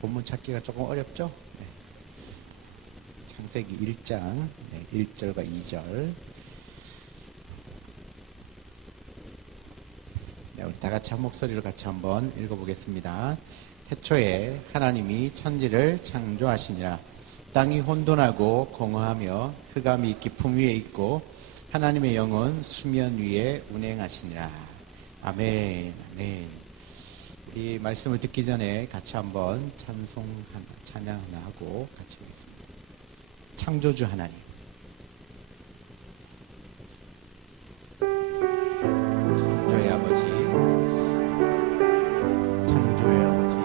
본문 찾기가 조금 어렵죠? 네. 창세기 1장 1절과 2절. 네, 우리 다 같이 한 목소리로 같이 한번 읽어보겠습니다. 태초에 하나님이 천지를 창조하시니라. 땅이 혼돈하고 공허하며 흑암이 깊음 위에 있고 하나님의 영은 수면 위에 운행하시니라. 아멘. 아멘. 우리 말씀을 듣기 전에 같이 한번 찬양 하나 하고 같이 하겠습니다. 창조주 하나님. 창조의 아버지, 창조의 아버지,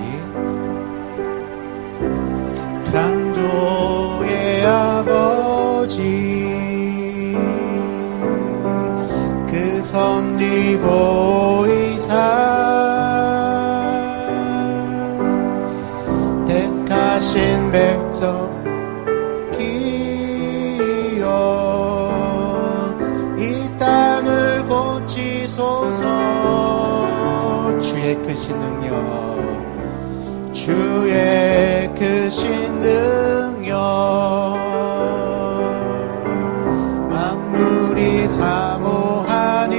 창조의 아버지, 그 섭리보이사 택하신 백성 기여 이 땅을 고치소서. 주의 크신 능력, 주의 크신 능력, 만물이 사모하니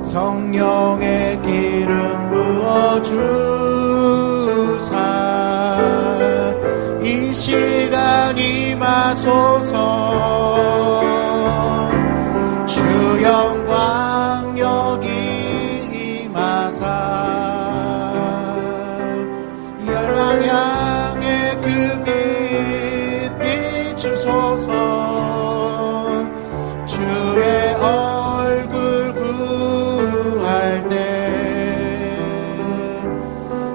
성령의 기름 부어주사 이 시간 임하소서. 주 영광 여기 임하사 열방 향해 그 빛 비추소서. 주의 얼굴 구할 때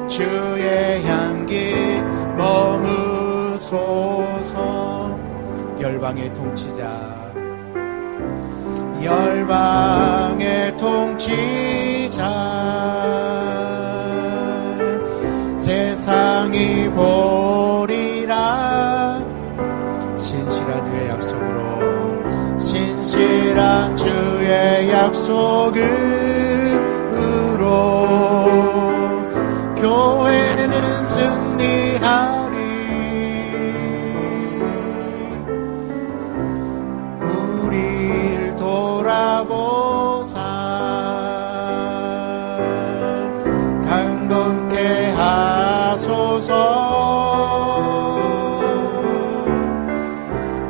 주의 향기 머무소서. 열방의 통치자, 열방의 통치자, 세상이 보리라. 신실한 주의 약속으로, 신실한 주의 약속으로 교회는 승리하리. 우릴 돌아보사 강건케 하소서.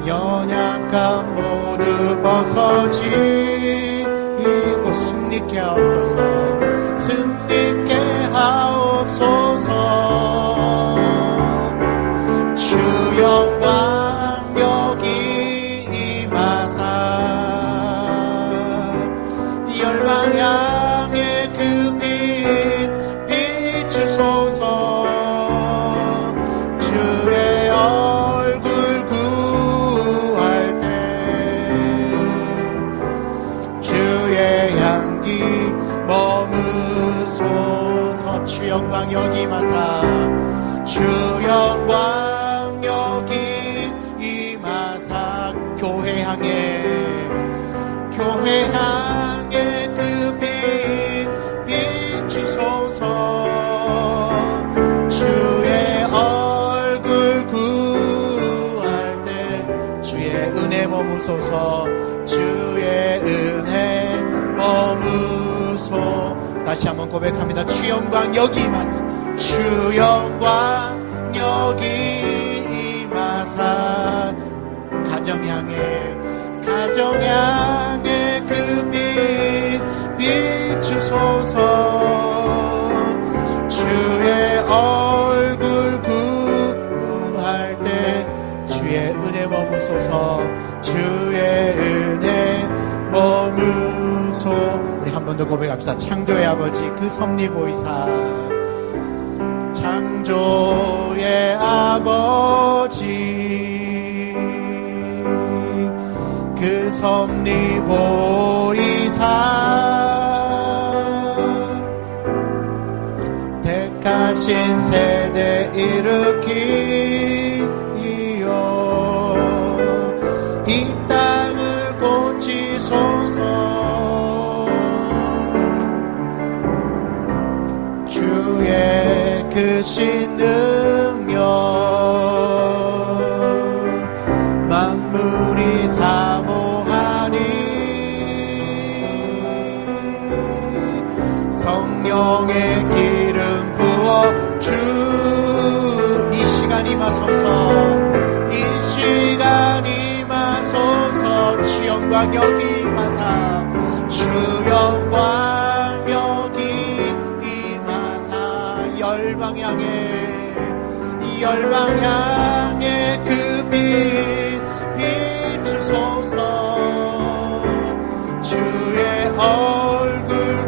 연약함 모두 벗어지고 승리케 하옵소서. 승리케 하옵소서. 주 영광 여기 임하사 열방 향해 그 빛 비추소서. 주의 얼굴 구할 때 주의 향기 머무소서. 주 영광 여기 임하사 주 영광 여기 임하사 교회 향해 그 빛 비추소서. 주의 얼굴 구할 때 주의 은혜 머무소서. 주의 은혜 머무소. 다시 한번 고백합니다. 주 영광 여기 임하사 주 영광 여기 임하사 가정 향해 그 빛 비추소서. 주의 얼굴 구할 때 주의 은혜 머무소서. 주의 은혜 머무소. 우리 한 번 더 고백합시다. 창조의 아버지 그 섭리 보이사, 창조의 아버지 그 섭리 보이사 택하신 세대 일으키어 이 땅을 고치소서. 주의 크신 능력 만물이 사모하니 성령의 기름 부어 주 이 시간 임하소서 이 시간 임하소서 주 영광 여기 임하사 주 영광 여기 임하사 열방 향해 그 빛 비추소서 주의 얼굴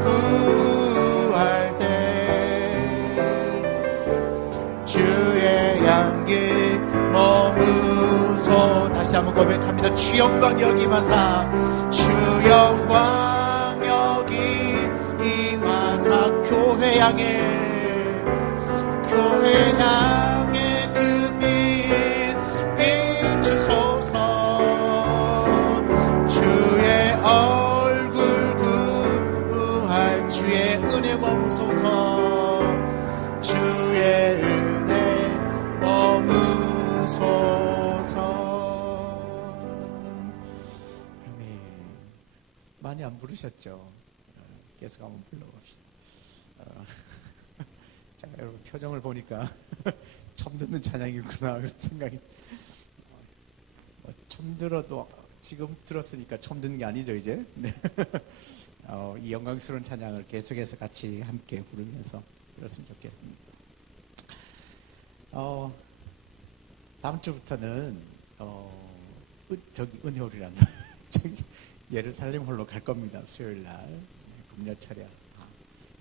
구할 때 주의 향기 머무소 다시 한번 고백합니다. 주 영광 여기 임하사 주 영광 여기 임하사 교회 향해 그 빛 비추소서 주의 얼굴 구할 주의 은혜 머무소서 주의 은혜 머무소서. 아멘. 많이 안 부르셨죠? 계속 한번 불러봅시다. 자, 여러분 표정을 보니까 처음 듣는 찬양이구나 그런 생각이. 처음 들어도 지금 들었으니까 처음 듣는 게 아니죠 이제. 네. 이 영광스러운 찬양을 계속해서 같이 함께 부르면서 들었으면 좋겠습니다. 다음 주부터는 은혜홀이라는 예루살렘 홀로 갈 겁니다. 수요일 날 금요철에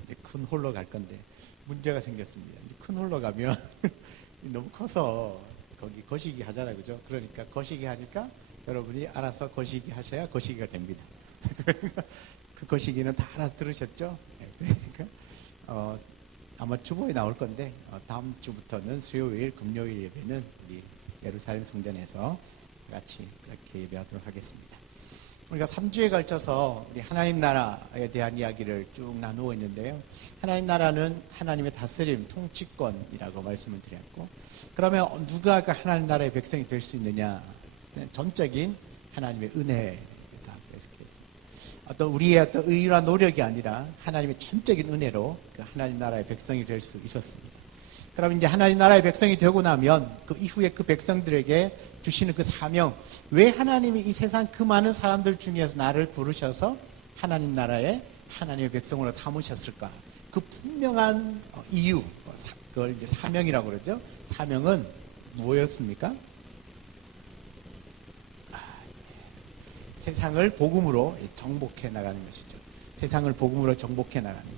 이제 큰 홀로 갈 건데. 문제가 생겼습니다. 큰 홀로 가면 너무 커서 거기 거시기 하잖아요. 그죠? 그러니까 거시기 하니까 여러분이 알아서 거시기 하셔야 거시기가 됩니다. 그 거시기는 다 알아들으셨죠? 그러니까 아마 주보에 나올 건데 다음 주부터는 수요일, 금요일 예배는 우리 예루살렘 성전에서 같이 그렇게 예배하도록 하겠습니다. 우리가 3주에 걸쳐서 우리 하나님 나라에 대한 이야기를 쭉 나누고 있는데요. 하나님 나라는 하나님의 다스림, 통치권이라고 말씀을 드렸고, 그러면 누가 그 하나님 나라의 백성이 될 수 있느냐? 전적인 하나님의 은혜다. 어떤 우리의 어떤 의와 노력이 아니라 하나님의 전적인 은혜로 그 하나님 나라의 백성이 될 수 있었습니다. 그럼 이제 하나님 나라의 백성이 되고 나면 그 이후에 그 백성들에게 주시는 그 사명, 왜 하나님이 이 세상 그 많은 사람들 중에서 나를 부르셔서 하나님 나라의 하나님의 백성으로 삼으셨을까? 그 분명한 이유, 그걸 이제 사명이라고 그러죠. 사명은 무엇이었습니까? 세상을 복음으로 정복해 나가는 것이죠. 세상을 복음으로 정복해 나가는 것.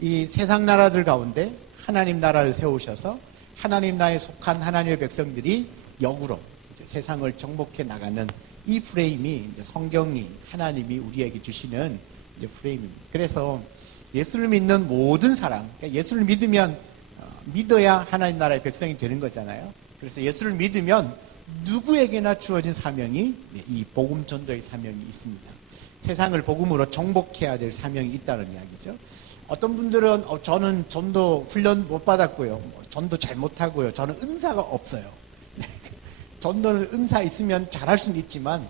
이 세상 나라들 가운데 하나님 나라를 세우셔서 하나님 나라에 속한 하나님의 백성들이 역으로 세상을 정복해 나가는 이 프레임이 이제 성경이 하나님이 우리에게 주시는 이제 프레임입니다. 그래서 예수를 믿는 모든 사람, 그러니까 예수를 믿어야 하나님 나라의 백성이 되는 거잖아요. 그래서 예수를 믿으면 누구에게나 주어진 사명이 이 복음 전도의 사명이 있습니다. 세상을 복음으로 정복해야 될 사명이 있다는 이야기죠. 어떤 분들은 저는 전도 훈련 못 받았고요, 전도 잘 못하고요, 저는 은사가 없어요. 전도는 은사 있으면 잘할 수는 있지만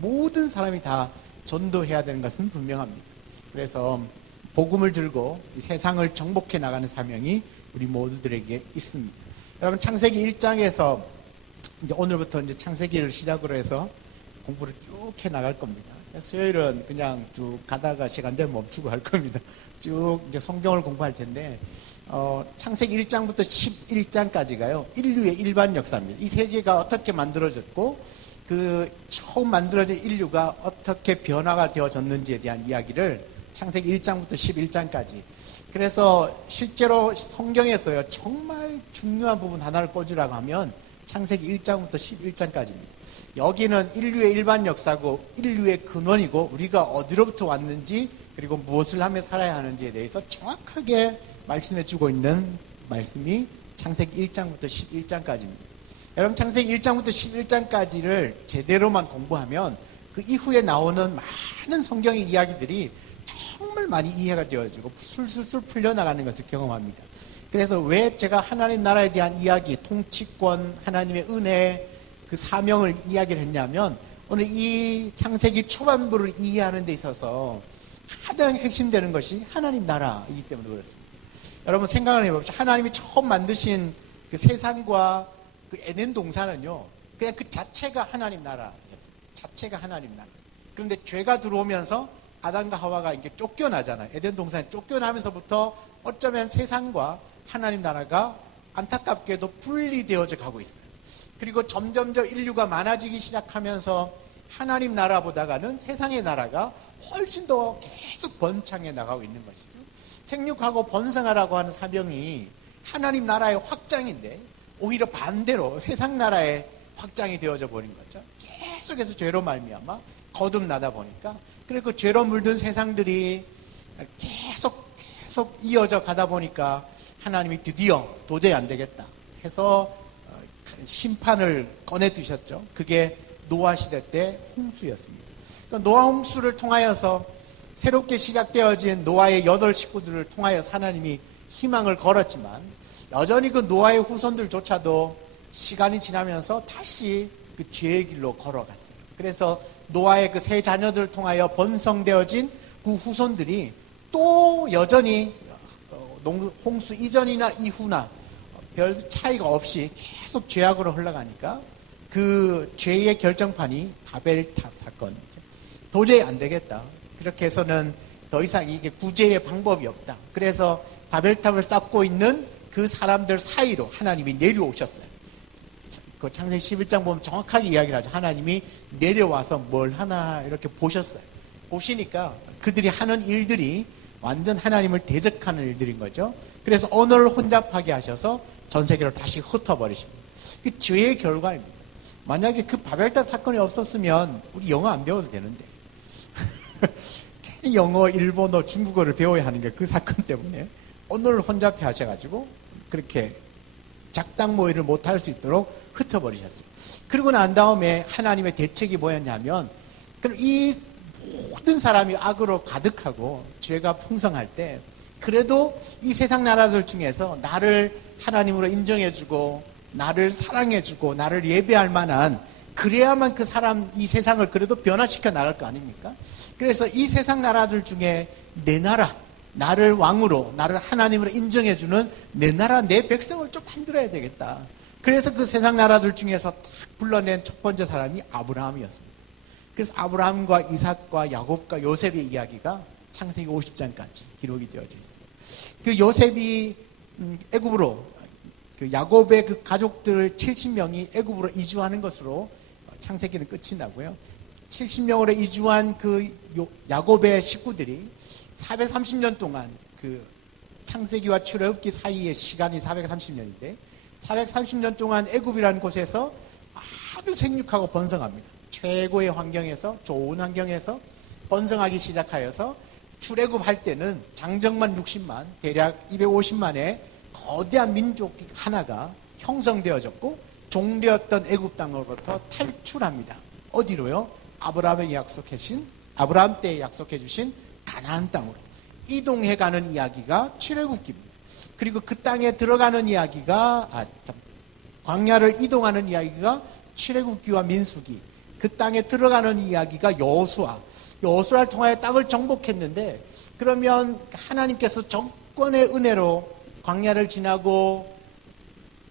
모든 사람이 다 전도해야 되는 것은 분명합니다. 그래서 복음을 들고 이 세상을 정복해 나가는 사명이 우리 모두들에게 있습니다. 여러분 창세기 1장에서 이제 오늘부터 이제 창세기를 시작으로 해서 공부를 쭉 해 나갈 겁니다. 수요일은 그냥 쭉 가다가 시간 되면 멈추고 할 겁니다. 쭉 이제 성경을 공부할 텐데 창세기 1장부터 11장까지가요, 인류의 일반 역사입니다. 이 세계가 어떻게 만들어졌고, 그 처음 만들어진 인류가 어떻게 변화가 되어졌는지에 대한 이야기를 창세기 1장부터 11장까지. 그래서 실제로 성경에서요, 정말 중요한 부분 하나를 꽂으라고 하면 창세기 1장부터 11장까지입니다. 여기는 인류의 일반 역사고, 인류의 근원이고, 우리가 어디로부터 왔는지, 그리고 무엇을 하며 살아야 하는지에 대해서 정확하게 말씀해 주고 있는 말씀이 창세기 1장부터 11장까지입니다. 여러분 창세기 1장부터 11장까지를 제대로만 공부하면 그 이후에 나오는 많은 성경의 이야기들이 정말 많이 이해가 되어지고 술술술 풀려나가는 것을 경험합니다. 그래서 왜 제가 하나님 나라에 대한 이야기, 통치권, 하나님의 은혜, 그 사명을 이야기를 했냐면 오늘 이 창세기 초반부를 이해하는 데 있어서 가장 핵심되는 것이 하나님 나라이기 때문에 그렇습니다. 여러분 생각을 해봅시다. 하나님이 처음 만드신 그 세상과 그 에덴 동산은요, 그냥 그 자체가 하나님 나라였습니다. 자체가 하나님 나라. 그런데 죄가 들어오면서 아담과 하와가 이게 쫓겨나잖아요. 에덴 동산에 쫓겨나면서부터 어쩌면 세상과 하나님 나라가 안타깝게도 분리되어져 가고 있어요. 그리고 점점점 인류가 많아지기 시작하면서 하나님 나라보다가는 세상의 나라가 훨씬 더 계속 번창해 나가고 있는 것이죠. 생육하고 번성하라고 하는 사명이 하나님 나라의 확장인데 오히려 반대로 세상 나라의 확장이 되어져 버린 거죠. 계속해서 죄로 말미암아 거듭나다 보니까, 그리고 그 죄로 물든 세상들이 계속 이어져 가다 보니까 하나님이 드디어 도저히 안 되겠다 해서 심판을 꺼내 드셨죠. 그게 노아 시대 때 홍수였습니다. 그러니까 노아 홍수를 통하여서 새롭게 시작되어진 노아의 8 식구들을 통하여서 하나님이 희망을 걸었지만 여전히 그 노아의 후손들조차도 시간이 지나면서 다시 그 죄의 길로 걸어갔어요. 그래서 노아의 그 세 자녀들을 통하여 번성되어진 그 후손들이 또 여전히 홍수 이전이나 이후나 별 차이가 없이 계속 죄악으로 흘러가니까 그 죄의 결정판이 바벨탑 사건이죠. 도저히 안 되겠다. 그렇게 해서는 더 이상 이게 구제의 방법이 없다. 그래서 바벨탑을 쌓고 있는 그 사람들 사이로 하나님이 내려오셨어요. 그 창세기 11장 보면 정확하게 이야기를 하죠. 하나님이 내려와서 뭘 하나 이렇게 보셨어요. 보시니까 그들이 하는 일들이 완전 하나님을 대적하는 일들인 거죠. 그래서 언어를 혼잡하게 하셔서 전 세계로 다시 흩어버리십니다. 그 죄의 결과입니다. 만약에 그 바벨탑 사건이 없었으면 우리 영어 안 배워도 되는데 영어, 일본어, 중국어를 배워야 하는 게 그 사건 때문에 언어를 혼잡해 하셔가지고 그렇게 작당 모의를 못할 수 있도록 흩어버리셨어요. 그러고 난 다음에 하나님의 대책이 뭐였냐면, 그럼 이 모든 사람이 악으로 가득하고 죄가 풍성할 때 그래도 이 세상 나라들 중에서 나를 하나님으로 인정해주고 나를 사랑해주고 나를 예배할 만한, 그래야만 그 사람, 이 세상을 그래도 변화시켜 나갈 거 아닙니까? 그래서 이 세상 나라들 중에 내 나라, 나를 왕으로, 나를 하나님으로 인정해주는 내 나라, 내 백성을 좀 만들어야 되겠다. 그래서 그 세상 나라들 중에서 딱 불러낸 첫 번째 사람이 아브라함이었습니다. 그래서 아브라함과 이삭과 야곱과 요셉의 이야기가 창세기 50장까지 기록이 되어져 있습니다. 그 요셉이 애굽으로, 그 야곱의 그 가족들 70명이 애굽으로 이주하는 것으로 창세기는 끝이 나고요. 70명으로 이주한 그 야곱의 식구들이 430년 동안, 그 창세기와 출애굽기 사이의 시간이 430년인데 430년 동안 애굽이라는 곳에서 아주 생육하고 번성합니다. 최고의 환경에서, 좋은 환경에서 번성하기 시작하여서 출애굽할 때는 장정만 60만, 대략 250만의 거대한 민족 하나가 형성되어졌고 종되었던 애굽 땅으로부터 탈출합니다. 어디로요? 아브라함에 약속해 주신 가나안 땅으로 이동해가는 이야기가 출애굽기입니다. 그리고 그 땅에 들어가는 이야기가, 광야를 이동하는 이야기가 출애굽기와 민수기, 그 땅에 들어가는 이야기가 여호수아를 통하여 땅을 정복했는데, 그러면 하나님께서 정권의 은혜로 광야를 지나고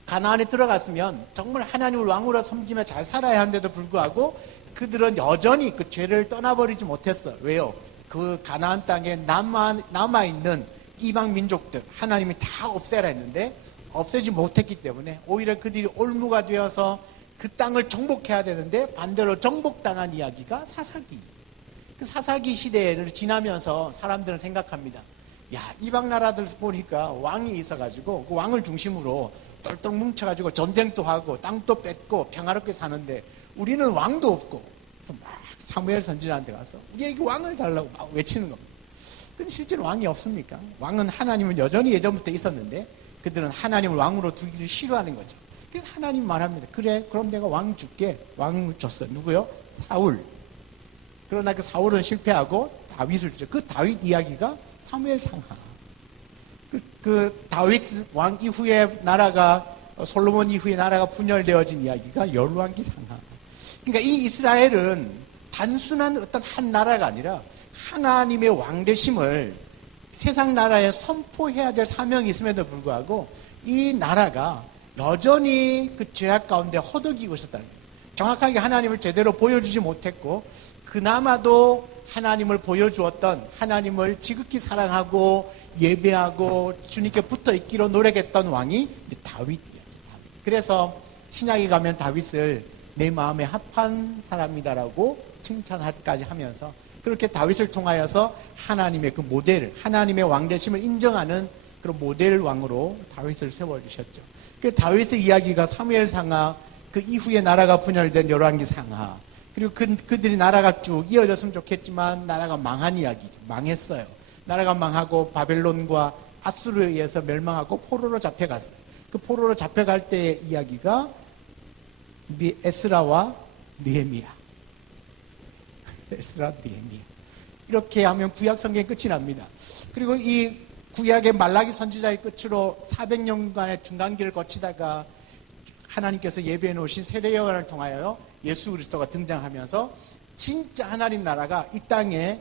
가나안에 들어갔으면 정말 하나님을 왕으로 섬기며 잘 살아야 하는데도 불구하고 그들은 여전히 그 죄를 떠나버리지 못했어요. 왜요? 그 가나안 땅에 남아있는 이방 민족들 하나님이 다 없애라 했는데 없애지 못했기 때문에 오히려 그들이 올무가 되어서 그 땅을 정복해야 되는데 반대로 정복당한 이야기가 사사기. 그 사사기 시대를 지나면서 사람들은 생각합니다. 야, 이방 나라들 보니까 왕이 있어가지고 그 왕을 중심으로 똘똘 뭉쳐가지고 전쟁도 하고 땅도 뺏고 평화롭게 사는데 우리는 왕도 없고, 막 사무엘 선지자한테 가서 우리에게 왕을 달라고 막 외치는 겁니다. 근데 실제로 왕이 없습니까? 왕은 하나님은 여전히 예전부터 있었는데 그들은 하나님을 왕으로 두기를 싫어하는 거죠. 그래서 하나님 말합니다. 그래, 그럼 내가 왕 줄게. 왕을 줬어. 누구요? 사울. 그러나 그 사울은 실패하고 다윗을 주죠. 그 다윗 이야기가 사무엘 상하. 그 다윗 왕 이후에 나라가 솔로몬 이후에 나라가 분열되어진 이야기가 열왕기상하. 그러니까 이 이스라엘은 단순한 어떤 한 나라가 아니라 하나님의 왕되심을 세상 나라에 선포해야 될 사명이 있음에도 불구하고 이 나라가 여전히 그 죄악 가운데 허덕이고 있었다는 거예요. 정확하게 하나님을 제대로 보여주지 못했고 그나마도 하나님을 보여주었던, 하나님을 지극히 사랑하고 예배하고 주님께 붙어 있기로 노력했던 왕이 다윗이에요. 그래서 신약에 가면 다윗을 내 마음에 합한 사람이다라고 칭찬까지 하면서 그렇게 다윗을 통하여서 하나님의 그 모델을, 하나님의 왕되심을 인정하는 그런 모델 왕으로 다윗을 세워주셨죠. 그 다윗의 이야기가 사무엘상하, 그 이후에 나라가 분열된 열왕기상하, 그리고 그들이 나라가 쭉 이어졌으면 좋겠지만 나라가 망한 이야기죠. 망했어요. 나라가 망하고 바벨론과 아수르에 의해서 멸망하고 포로로 잡혀갔어요. 그 포로로 잡혀갈 때의 이야기가 에스라와 느헤미야. 에스라, 느헤미야. 이렇게 하면 구약 성경이 끝이 납니다. 그리고 이 구약의 말라기 선지자의 끝으로 400년간의 중간기를 거치다가 하나님께서 예배해 놓으신 세례요한을 통하여 예수 그리스도가 등장하면서 진짜 하나님 나라가 이 땅에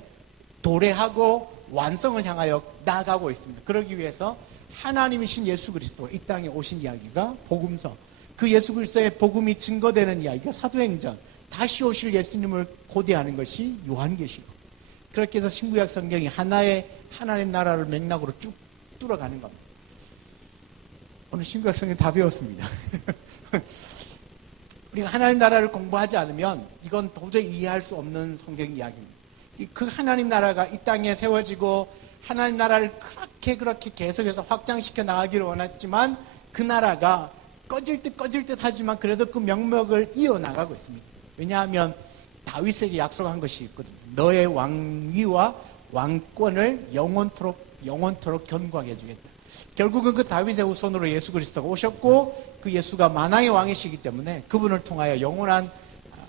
도래하고 완성을 향하여 나아가고 있습니다. 그러기 위해서 하나님이신 예수 그리스도가 이 땅에 오신 이야기가 복음서, 그 예수 그리스도의 복음이 증거되는 이야기가 사도행전, 다시 오실 예수님을 고대하는 것이 요한계시록. 그렇게 해서 신구약 성경이 하나의 하나님 나라를 맥락으로 쭉 뚫어가는 겁니다. 오늘 신구약 성경 다 배웠습니다. 우리가 하나님 나라를 공부하지 않으면 이건 도저히 이해할 수 없는 성경 이야기입니다. 그 하나님 나라가 이 땅에 세워지고 하나님 나라를 그렇게 계속해서 확장시켜 나가기를 원했지만 그 나라가 꺼질 듯 하지만 그래도 그 명맥을 이어나가고 있습니다. 왜냐하면 다윗에게 약속한 것이 있거든요. 너의 왕위와 왕권을 영원토록 견고하게 해주겠다. 결국은 그 다윗의 후손으로 예수 그리스도가 오셨고 그 예수가 만왕의 왕이시기 때문에 그분을 통하여 영원한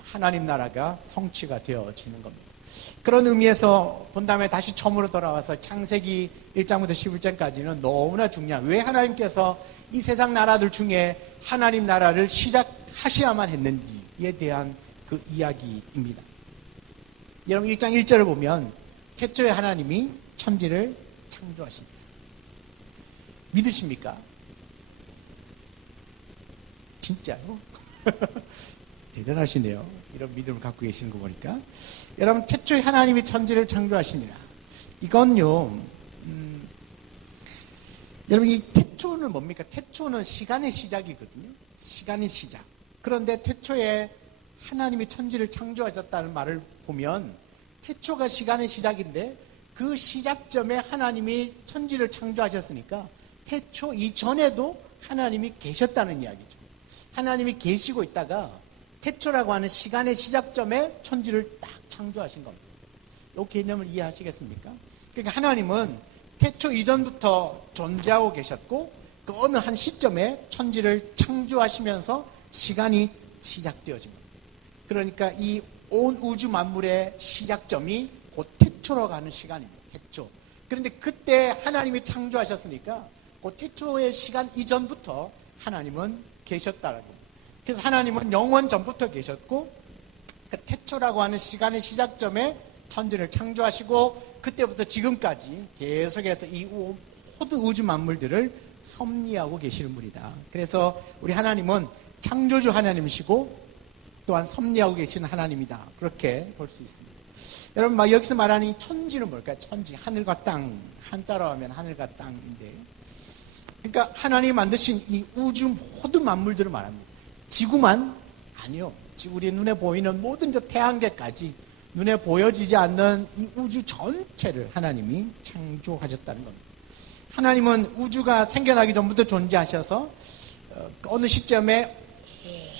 하나님 나라가 성취가 되어지는 겁니다. 그런 의미에서 본다음에 다시 처음으로 돌아와서 창세기 1장부터 11장까지는 너무나 중요한, 왜 하나님께서 이 세상 나라들 중에 하나님 나라를 시작하셔야만 했는지에 대한 그 이야기입니다. 여러분 1장 1절을 보면 태초에 하나님이 천지를 창조하신다. 믿으십니까? 진짜요? 대단하시네요. 이런 믿음을 갖고 계시는 거 보니까. 여러분 태초에 하나님이 천지를 창조하시니라. 이건요, 여러분 이 태초는 뭡니까? 태초는 시간의 시작이거든요. 시간의 시작. 그런데 태초에 하나님이 천지를 창조하셨다는 말을 보면 태초가 시간의 시작인데 그 시작점에 하나님이 천지를 창조하셨으니까 태초 이전에도 하나님이 계셨다는 이야기죠. 하나님이 계시고 있다가 태초라고 하는 시간의 시작점에 천지를 딱 창조하신 겁니다. 이 개념을 이해하시겠습니까? 그러니까 하나님은 태초 이전부터 존재하고 계셨고 그 어느 한 시점에 천지를 창조하시면서 시간이 시작되어진 겁니다. 그러니까 이 온 우주 만물의 시작점이 곧 태초라고 하는 시간입니다. 태초. 그런데 그때 하나님이 창조하셨으니까 그 태초의 시간 이전부터 하나님은 계셨다라고. 그래서 하나님은 영원 전부터 계셨고 그 태초라고 하는 시간의 시작점에 천지를 창조하시고 그때부터 지금까지 계속해서 이 모든 우주 만물들을 섭리하고 계시는 분이다. 그래서 우리 하나님은 창조주 하나님이시고 또한 섭리하고 계시는 하나님이다. 그렇게 볼 수 있습니다. 여러분 여기서 말하는 천지는 뭘까요? 천지, 하늘과 땅, 한자로 하면 하늘과 땅인데, 그러니까 하나님이 만드신 이 우주 모든 만물들을 말합니다. 지구만 아니요. 우리 눈에 보이는 모든 저 태양계까지 눈에 보여지지 않는 이 우주 전체를 하나님이 창조하셨다는 겁니다. 하나님은 우주가 생겨나기 전부터 존재하셔서 어느 시점에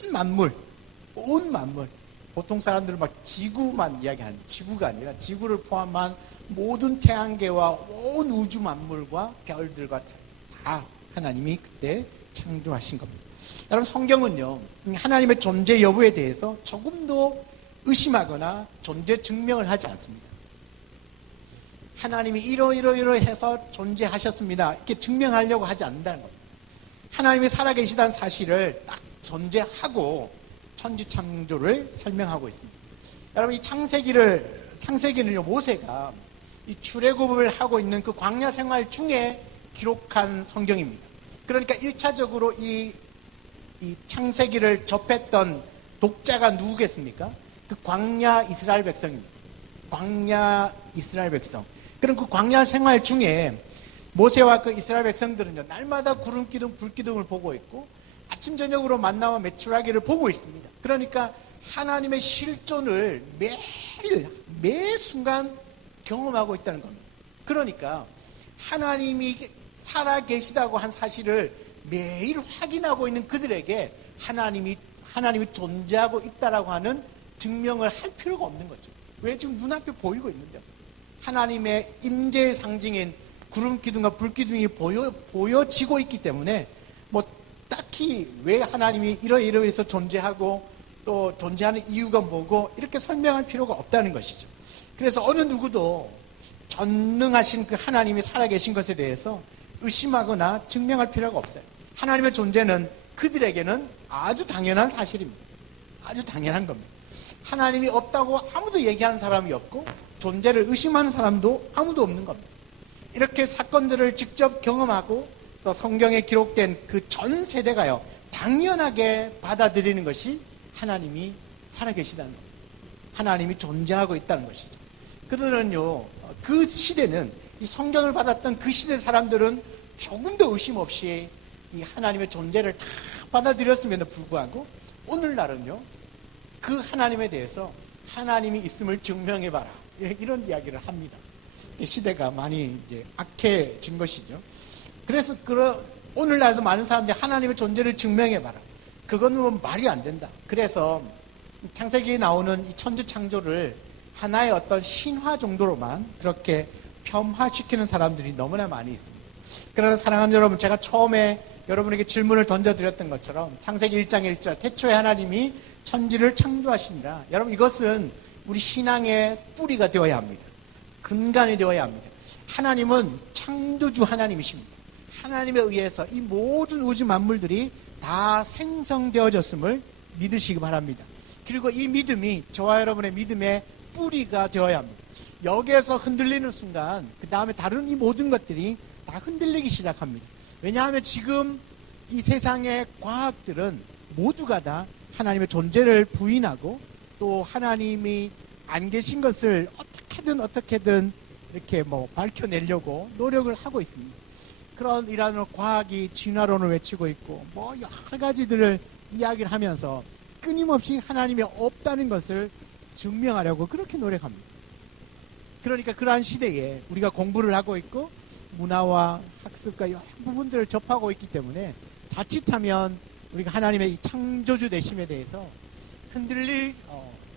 온 만물, 보통 사람들은 막 지구만 이야기하는데 지구가 아니라 지구를 포함한 모든 태양계와 온 우주 만물과 별들과 다 하나님이 그때 창조하신 겁니다. 여러분 성경은요, 하나님의 존재 여부에 대해서 조금도 의심하거나 존재 증명을 하지 않습니다. 하나님이 이러이러이러해서 존재하셨습니다, 이렇게 증명하려고 하지 않는다는 겁니다. 하나님이 살아계시다는 사실을 딱 전제하고 천지 창조를 설명하고 있습니다. 여러분, 이 창세기는요, 모세가 이 출애굽을 하고 있는 그 광야 생활 중에 기록한 성경입니다. 그러니까 1차적으로 이 창세기를 접했던 독자가 누구겠습니까? 그 광야 이스라엘 백성입니다. 광야 이스라엘 백성. 그럼 그 광야 생활 중에 모세와 그 이스라엘 백성들은요, 날마다 구름 기둥, 불 기둥을 보고 있고 아침 저녁으로 만나와 메추라기를 보고 있습니다. 그러니까 하나님의 실존을 매 순간 경험하고 있다는 겁니다. 그러니까 하나님이 살아계시다고 한 사실을 매일 확인하고 있는 그들에게 하나님이 존재하고 있다라고 하는 증명을 할 필요가 없는 거죠. 왜? 지금 눈앞에 보이고 있는데, 하나님의 임재의 상징인 구름 기둥과 불 기둥이 보여지고 있기 때문에 뭐 딱히 왜 하나님이 이러이러해서 존재하고 또 존재하는 이유가 뭐고 이렇게 설명할 필요가 없다는 것이죠. 그래서 어느 누구도 전능하신 그 하나님이 살아계신 것에 대해서 의심하거나 증명할 필요가 없어요. 하나님의 존재는 그들에게는 아주 당연한 사실입니다. 아주 당연한 겁니다. 하나님이 없다고 아무도 얘기하는 사람이 없고 존재를 의심하는 사람도 아무도 없는 겁니다. 이렇게 사건들을 직접 경험하고 또 성경에 기록된 그 전 세대가요, 당연하게 받아들이는 것이 하나님이 살아계시다는 겁니다. 하나님이 존재하고 있다는 것이죠. 그들은요, 그 시대는, 이 성경을 받았던 그 시대 사람들은 조금도 의심 없이 이 하나님의 존재를 다 받아들였음에도 불구하고 오늘날은요, 그 하나님에 대해서 하나님이 있음을 증명해봐라, 이런 이야기를 합니다. 시대가 많이 이제 악해진 것이죠. 그래서 오늘날도 많은 사람들이 하나님의 존재를 증명해봐라, 그건 뭐 말이 안 된다. 그래서 창세기에 나오는 이 천지 창조를 하나의 어떤 신화 정도로만 그렇게 폄하시키는 사람들이 너무나 많이 있습니다. 그러나 사랑하는 여러분, 제가 처음에 여러분에게 질문을 던져드렸던 것처럼 창세기 1장 1절 태초에 하나님이 천지를 창조하시니라. 여러분, 이것은 우리 신앙의 뿌리가 되어야 합니다. 근간이 되어야 합니다. 하나님은 창조주 하나님이십니다. 하나님에 의해서 이 모든 우주 만물들이 다 생성되어졌음을 믿으시기 바랍니다. 그리고 이 믿음이 저와 여러분의 믿음의 뿌리가 되어야 합니다. 여기에서 흔들리는 순간 그 다음에 다른 이 모든 것들이 다 흔들리기 시작합니다. 왜냐하면 지금 이 세상의 과학들은 모두가 다 하나님의 존재를 부인하고 또 하나님이 안 계신 것을 어떻게든 이렇게 뭐 밝혀내려고 노력을 하고 있습니다. 그런 이런 과학이 진화론을 외치고 있고 뭐 여러 가지들을 이야기를 하면서 끊임없이 하나님이 없다는 것을 증명하려고 그렇게 노력합니다. 그러니까 그러한 시대에 우리가 공부를 하고 있고 문화와 학습과 여러 부분들을 접하고 있기 때문에 자칫하면 우리가 하나님의 이 창조주 되심에 대해서 흔들릴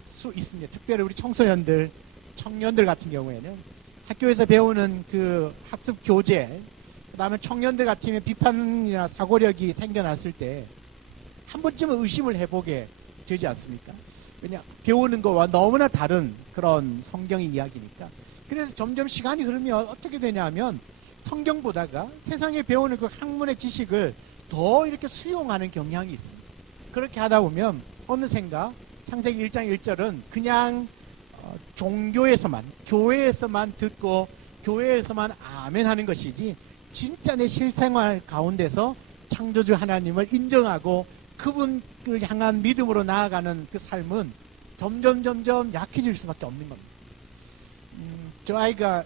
수 있습니다. 특별히 우리 청소년들, 청년들 같은 경우에는 학교에서 배우는 그 학습 교재, 그 다음에 청년들 같으면 비판이나 사고력이 생겨났을 때 한 번쯤은 의심을 해보게 되지 않습니까? 왜냐, 배우는 것과 너무나 다른 그런 성경의 이야기니까. 그래서 점점 시간이 흐르면 어떻게 되냐면 성경보다가 세상에 배우는 그 학문의 지식을 더 이렇게 수용하는 경향이 있습니다. 그렇게 하다 보면 어느샌가 창세기 1장 1절은 그냥 종교에서만, 교회에서만 듣고 교회에서만 아멘 하는 것이지 진짜 내 실생활 가운데서 창조주 하나님을 인정하고 그분을 향한 믿음으로 나아가는 그 삶은 점점 약해질 수밖에 없는 겁니다. 저 아이가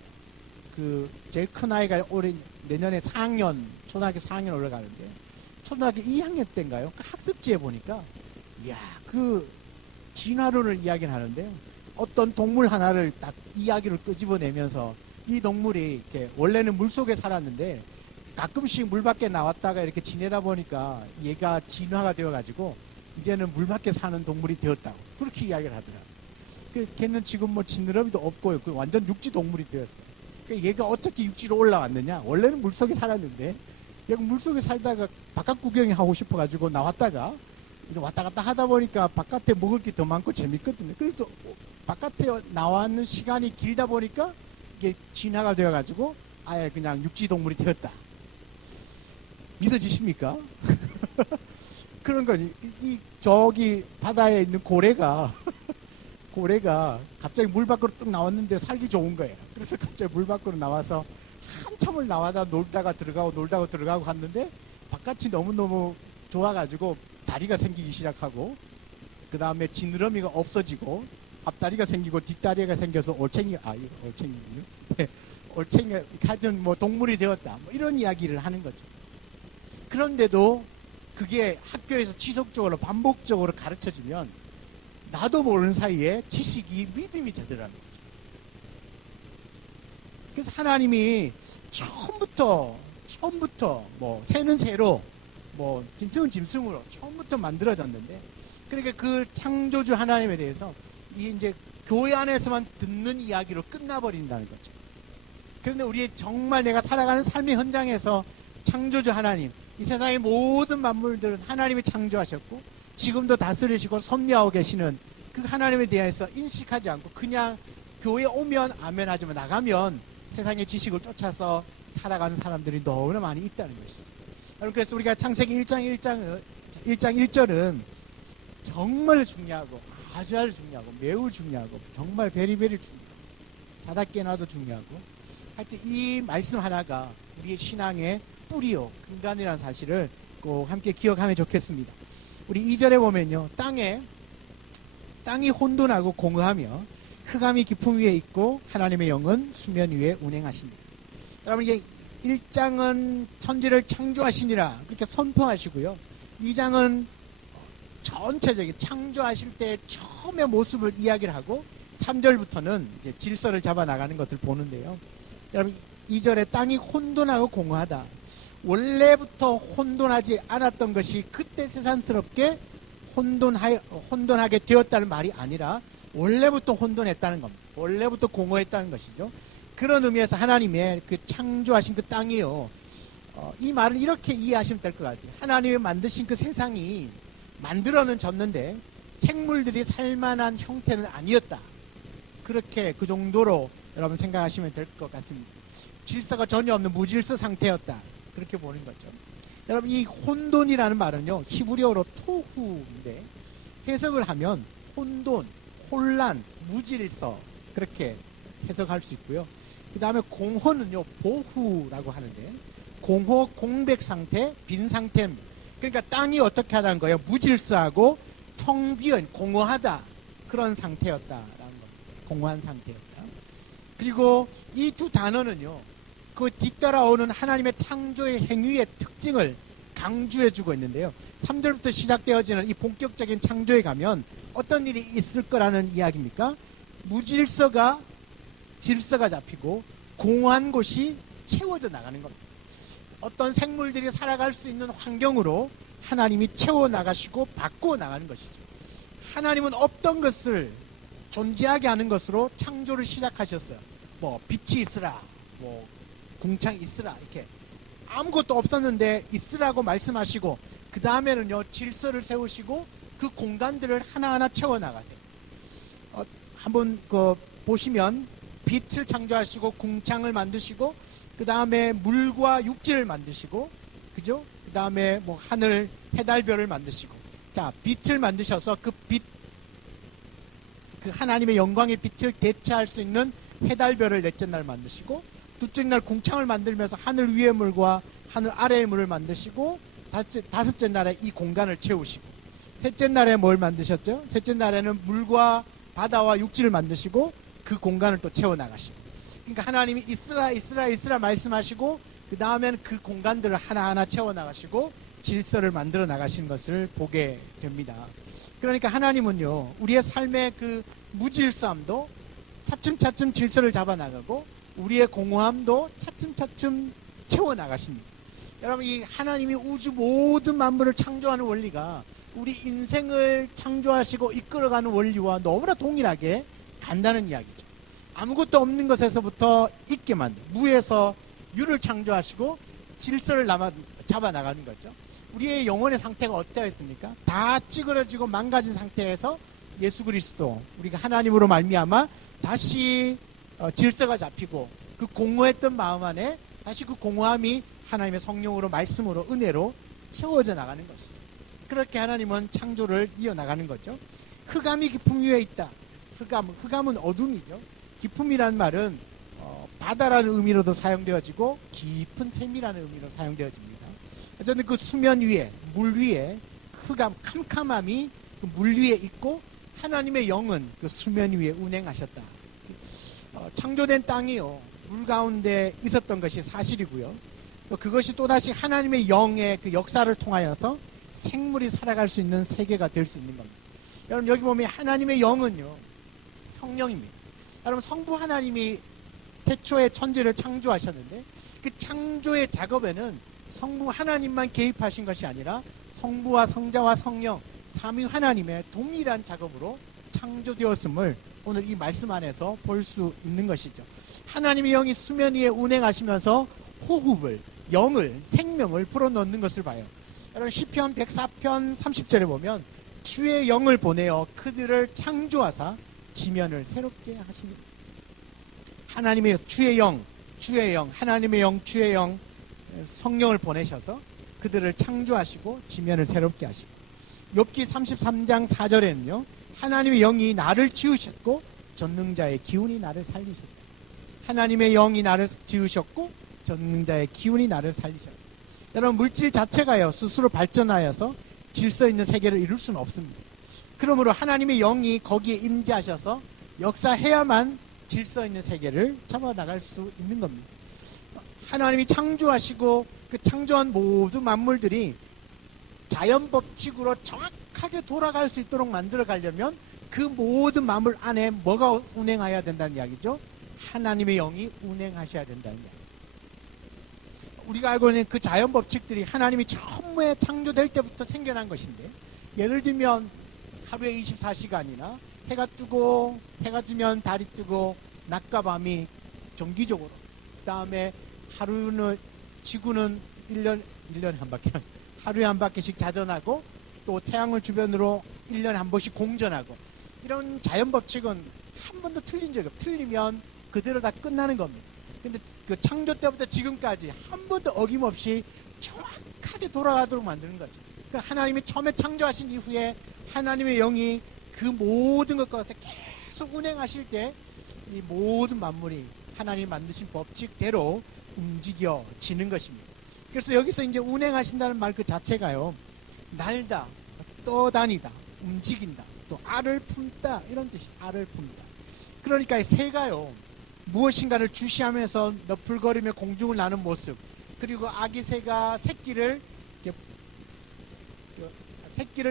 제일 큰 아이가 내년에 4학년, 초등학교 4학년 올라가는데 초등학교 2학년 때인가요? 그 학습지에 보니까 이야, 그 진화론을 이야기를 하는데요. 어떤 동물 하나를 딱 이야기를 끄집어내면서 이 동물이 이렇게 원래는 물속에 살았는데 가끔씩 물 밖에 나왔다가 이렇게 지내다 보니까 얘가 진화가 되어가지고 이제는 물 밖에 사는 동물이 되었다고 그렇게 이야기를 하더라고요. 걔는 지금 뭐 지느러미도 없고요. 완전 육지 동물이 되었어요. 얘가 어떻게 육지로 올라왔느냐? 원래는 물속에 살았는데 얘가 물속에 살다가 바깥 구경이 하고 싶어가지고 나왔다가 왔다 갔다 하다 보니까 바깥에 먹을 게 더 많고 재밌거든요. 그래서 바깥에 나왔는 시간이 길다 보니까 이게 진화가 되어가지고 아예 그냥 육지동물이 되었다. 믿어지십니까? 그런 거지. 저기 바다에 있는 고래가 갑자기 물 밖으로 뚝 나왔는데 살기 좋은 거예요. 그래서 갑자기 물 밖으로 나와서 한참을 나와다 놀다가 들어가고 갔는데 바깥이 너무너무 좋아가지고 다리가 생기기 시작하고, 그 다음에 지느러미가 없어지고 앞다리가 생기고 뒷다리가 생겨서 올챙이군요. 네, 올챙이가 하여튼 뭐 동물이 되었다. 뭐 이런 이야기를 하는 거죠. 그런데도 그게 학교에서 지속적으로 반복적으로 가르쳐지면 나도 모르는 사이에 지식이 믿음이 되더라는 거죠. 그래서 하나님이 처음부터 뭐 새는 새로, 뭐 짐승은 짐승으로 처음부터 만들어졌는데, 그러니까 그 창조주 하나님에 대해서 이제 교회 안에서만 듣는 이야기로 끝나버린다는 거죠. 그런데 우리 정말 내가 살아가는 삶의 현장에서 창조주 하나님, 이 세상의 모든 만물들은 하나님이 창조하셨고 지금도 다스리시고 섭리하고 계시는 그 하나님에 대해서 인식하지 않고 그냥 교회에 오면 아멘 하지만 나가면 세상의 지식을 쫓아서 살아가는 사람들이 너무나 많이 있다는 것이죠. 여러분, 그래서 우리가 창세기 1장 1절은 정말 중요하고 아주 중요하고 매우 중요하고 정말 베리베리 중요하고 자다 깨나도 중요하고, 하여튼 이 말씀 하나가 우리의 신앙의 뿌리요 근간이라는 사실을 꼭 함께 기억하면 좋겠습니다. 우리 2절에 보면요, 땅이 혼돈하고 공허하며 흑암이 깊음 위에 있고 하나님의 영은 수면 위에 운행하십니다. 여러분, 이게 1장은 천지를 창조하시니라 그렇게 선포하시고요, 2장은 전체적인 창조하실 때 처음의 모습을 이야기를 하고 3절부터는 이제 질서를 잡아 나가는 것을 보는데요. 여러분, 2절에 땅이 혼돈하고 공허하다. 원래부터 혼돈하지 않았던 것이 그때 세상스럽게 혼돈하게 되었다는 말이 아니라 원래부터 혼돈했다는 겁니다. 원래부터 공허했다는 것이죠. 그런 의미에서 하나님의 그 창조하신 그 땅이요, 이 말은 이렇게 이해하시면 될 것 같아요. 하나님이 만드신 그 세상이 만들어는 졌는데 생물들이 살만한 형태는 아니었다. 그렇게 그 정도로 여러분 생각하시면 될 것 같습니다. 질서가 전혀 없는 무질서 상태였다. 그렇게 보는 거죠. 여러분, 이 혼돈이라는 말은요, 히브리어로 토후인데 해석을 하면 혼돈, 혼란, 무질서 그렇게 해석할 수 있고요. 그 다음에 공허는요, 보후라고 하는데 공허, 공백 상태, 빈 상태입니다. 그러니까 땅이 어떻게 하다는 거예요? 무질서하고 텅 비어 공허하다, 그런 상태였다라는 겁니다. 공허한 상태였다. 그리고 이 두 단어는요, 그 뒤따라오는 하나님의 창조의 행위의 특징을 강조해주고 있는데요, 3절부터 시작되어지는 이 본격적인 창조에 가면 어떤 일이 있을 거라는 이야기입니까? 무질서가 질서가 잡히고 공허한 곳이 채워져 나가는 겁니다. 어떤 생물들이 살아갈 수 있는 환경으로 하나님이 채워나가시고 바꾸어 나가는 것이죠. 하나님은 없던 것을 존재하게 하는 것으로 창조를 시작하셨어요. 뭐 빛이 있으라, 뭐 궁창 있으라, 이렇게 아무것도 없었는데 있으라고 말씀하시고 그 다음에는요, 질서를 세우시고 그 공간들을 하나하나 채워나가세요. 한번 보시면 빛을 창조하시고 궁창을 만드시고 그 다음에 물과 육지를 만드시고, 그죠? 그 다음에 뭐 하늘, 해달별을 만드시고, 자, 빛을 만드셔서 그 하나님의 영광의 빛을 대체할 수 있는 해달별을 넷째 날 만드시고, 둘째 날 궁창을 만들면서 하늘 위의 물과 하늘 아래의 물을 만드시고, 다섯째 날에 이 공간을 채우시고, 셋째 날에 뭘 만드셨죠? 셋째 날에는 물과 바다와 육지를 만드시고 그 공간을 또 채워나가시고, 그러니까 하나님이 있으라 말씀하시고 그 다음에는 그 공간들을 하나하나 채워나가시고 질서를 만들어 나가신 것을 보게 됩니다. 그러니까 하나님은요, 우리의 삶의 그 무질서함도 차츰차츰 질서를 잡아나가고 우리의 공허함도 차츰차츰 채워나가십니다. 여러분, 이 하나님이 우주 모든 만물을 창조하는 원리가 우리 인생을 창조하시고 이끌어가는 원리와 너무나 동일하게 간다는 이야기죠. 아무것도 없는 것에서부터 있게 만든, 무에서 유를 창조하시고 질서를 잡아나가는 거죠. 우리의 영혼의 상태가 어떠했습니까? 다 찌그러지고 망가진 상태에서 예수 그리스도, 우리가 하나님으로 말미암아 다시 질서가 잡히고 그 공허했던 마음 안에 다시 그 공허함이 하나님의 성령으로 말씀으로 은혜로 채워져 나가는 것이죠. 그렇게 하나님은 창조를 이어나가는 거죠. 흑암이 기품 위에 있다. 흑암은 어둠이죠. 기품이라는 말은 바다라는 의미로도 사용되어지고 깊은 샘이라는 의미로 사용되어집니다. 저는 그 수면 위에, 물 위에 흑암, 캄캄함이 그 물 위에 있고 하나님의 영은 그 수면 위에 운행하셨다. 창조된 땅이요, 물 가운데 있었던 것이 사실이고요. 또 그것이 또다시 하나님의 영의 그 역사를 통하여서 생물이 살아갈 수 있는 세계가 될 수 있는 겁니다. 여러분, 여기 보면 하나님의 영은요, 성령입니다. 여러분, 성부 하나님이 태초에 천지를 창조하셨는데 그 창조의 작업에는 성부 하나님만 개입하신 것이 아니라 성부와 성자와 성령 삼위 하나님의 동일한 작업으로 창조되었음을 오늘 이 말씀 안에서 볼 수 있는 것이죠. 하나님의 영이 수면 위에 운행하시면서 호흡을, 영을, 생명을 불어넣는 것을 봐요. 여러분, 시편 104편 30절에 보면 주의 영을 보내어 그들을 창조하사 지면을 새롭게 하십니다. 하나님의 주의 영, 하나님의 영, 주의 영, 성령을 보내셔서 그들을 창조하시고 지면을 새롭게 하시고, 욥기 33장 4절에는요 하나님의 영이 나를 지으셨고 전능자의 기운이 나를 살리셨다. 하나님의 영이 나를 지으셨고 전능자의 기운이 나를 살리셨다. 여러분, 물질 자체가요 스스로 발전하여서 질서 있는 세계를 이룰 수는 없습니다. 그러므로 하나님의 영이 거기에 임재하셔서 역사해야만 질서 있는 세계를 잡아나갈 수 있는 겁니다. 하나님이 창조하시고 그 창조한 모든 만물들이 자연 법칙으로 정확하게 돌아갈 수 있도록 만들어 가려면 그 모든 만물 안에 뭐가 운행해야 된다는 이야기죠? 하나님의 영이 운행하셔야 된다는 이야기. 우리가 알고 있는 그 자연 법칙들이 하나님이 처음에 창조될 때부터 생겨난 것인데, 예를 들면 하루에 24시간이나 해가 뜨고 해가 지면 달이 뜨고 낮과 밤이 정기적으로, 그 다음에 하루는 지구는 1년에 한 바퀴, 하루에 한 바퀴씩 자전하고 또 태양을 주변으로 1년에 한 번씩 공전하고, 이런 자연 법칙은 한 번도 틀린 적이 없어요. 틀리면 그대로 다 끝나는 겁니다. 근데 그 창조 때부터 지금까지 한 번도 어김없이 정확하게 돌아가도록 만드는 거죠. 그러니까 하나님이 처음에 창조하신 이후에 하나님의 영이 그 모든 것과 계속 운행하실 때 이 모든 만물이 하나님 만드신 법칙대로 움직여지는 것입니다. 그래서 여기서 이제 운행하신다는 말 그 자체가요, 날다, 떠다니다, 움직인다, 또 알을 품다, 이런 뜻이 알을 품다. 그러니까 새가요 무엇인가를 주시하면서 너풀거리며 공중을 나는 모습, 그리고 아기 새가 새끼를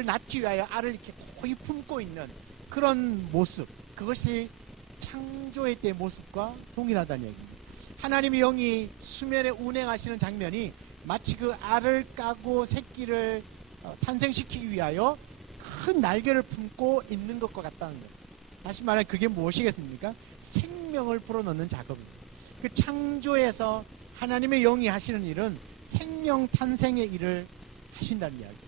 낳기 위하여 알을 이렇게 거의 품고 있는 그런 모습, 그것이 창조의 때의 모습과 동일하다는 얘기입니다. 하나님의 영이 수면에 운행하시는 장면이 마치 그 알을 까고 새끼를 탄생시키기 위하여 큰 날개를 품고 있는 것과 같다는 거예요. 다시 말하면 그게 무엇이겠습니까? 생명을 불어넣는 작업입니다. 그 창조에서 하나님의 영이 하시는 일은 생명 탄생의 일을 하신다는 이야기예요.